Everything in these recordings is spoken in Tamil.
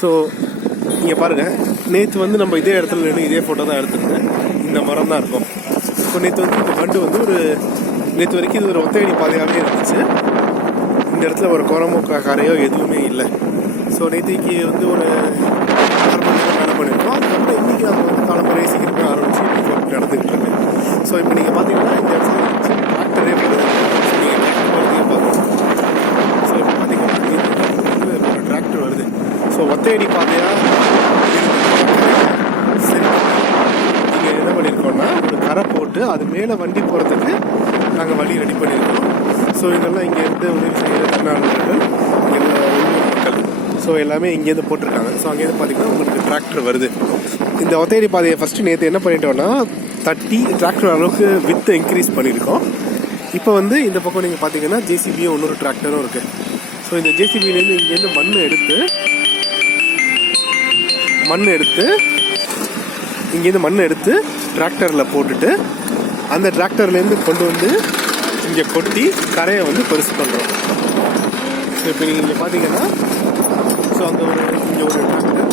ஸோ இங்கே பாருங்கள், நேற்று வந்து நம்ம இதே இடத்துல நின்று இதே ஃபோட்டோ தான் எடுத்துருந்தேன். இந்த மரம் தான் இருக்கும். ஸோ நேற்று வந்து இந்த பண்டு வந்து நேற்று வரைக்கும் இது ஒரு ஒத்தையடி பாதையாகவே இருந்துச்சு. இந்த இடத்துல ஒரு குரமோ கரையோ எதுவுமே இல்லை. ஸோ நேற்றுக்கு வந்து ஒரு 6 மணி நேரம் வேலை பண்ணியிருக்கோம். அதுக்கப்புறம் இன்றைக்கி நம்ம வந்து காலம்பரை சீக்கிரமே ஆரம்பிச்சு ஒர்க் நடந்துகிட்டு இருக்கு. ஸோ இப்போ நீங்கள் பார்த்தீங்கன்னா இந்த இடத்துல டிராக்டரே வருது. நீங்கள் பார்க்கணும். ஸோ இப்போ பார்த்தீங்கன்னா ஒரு டிராக்டர் வருது. ஸோ ஒத்தையடி பாதையாக சரி, நீங்கள் என்ன பண்ணியிருக்கோம்னா ஒரு கரை போட்டு அது மேலே வண்டி போகிறதுக்கு நாங்கள் வழி ரெடி பண்ணியிருக்கோம். ஸோ இதெல்லாம் இங்கேருந்து உதவி செய்கிற தன்னார்வலர்கள், மக்கள், ஸோ எல்லாமே இங்கேருந்து போட்டிருக்காங்க. ஸோ அங்கேருந்து பார்த்தீங்கன்னா உங்களுக்கு டிராக்டர் வருது. இந்த ஒத்தையடி பாதையை ஃபஸ்ட்டு நேற்று என்ன பண்ணிட்டோம்னா தட்டி டிராக்டர் அளவுக்கு வித்தை இன்க்ரீஸ் பண்ணியிருக்கோம். இப்போ வந்து இந்த பக்கம் நீங்கள் பார்த்தீங்கன்னா ஜேசிபியும் இன்னொரு டிராக்டரும் இருக்குது. ஸோ இந்த ஜேசிபிலேருந்து இங்கேருந்து மண் எடுத்து இங்கேருந்து மண் எடுத்து டிராக்டரில் போட்டுட்டு அந்த டிராக்டர்லேருந்து கொண்டு வந்து இங்கே கொட்டி கரையை வந்து பெருசு பண்ணுறோம். ஸோ இப்போ நீங்கள் இங்கே பார்த்தீங்கன்னா ஸோ அங்கே இங்கே ஒரு டிராக்டர்,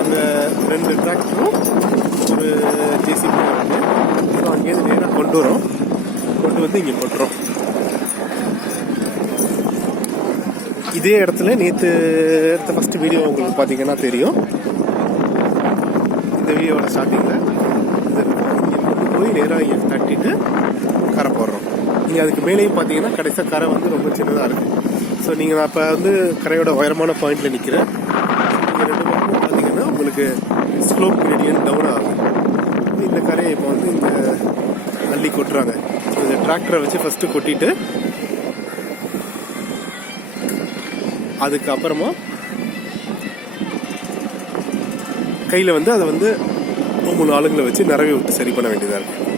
அங்கே 2 டிராக்டரும் ஒரு ஜேசிபி இருக்குது. ஸோ அங்கேருந்து நேராக கொண்டு வந்து இங்கே கொட்டுறோம். இதே இடத்துல நேற்று எடுத்த ஃபஸ்ட்டு வீடியோ உங்களுக்கு பார்த்தீங்கன்னா தெரியும். இந்த வீடியோவோட ஸ்டார்டிங்கில் இது இங்கே கொண்டு போய் நேராக இங்கே தட்டிட்டு கரை போடுறோம். நீங்கள் அதுக்கு மேலேயும் பார்த்தீங்கன்னா கடைசியாக கரை வந்து ரொம்ப சின்னதாக இருக்குது. ஸோ நீங்கள் நான் இப்போ வந்து கரையோட உயரமான பாயிண்டில் நிற்கிறேன். நீங்கள் 2 பக்கமும் பார்த்தீங்கன்னா உங்களுக்கு ஸ்லோப் கிரேடியன்ட் டவுன் ஆகும். இந்த கரையை இப்போ வந்து இங்கே அள்ளி கொட்டுறாங்க. ஸோ இந்த டிராக்டரை வச்சு ஃபஸ்ட்டு கொட்டிட்டு அதுக்கப்புறமா கையில் வந்து அதை வந்து 3 ஆளுங்களை வச்சு நிறவி விட்டு சரி பண்ண வேண்டியதாக இருக்குது.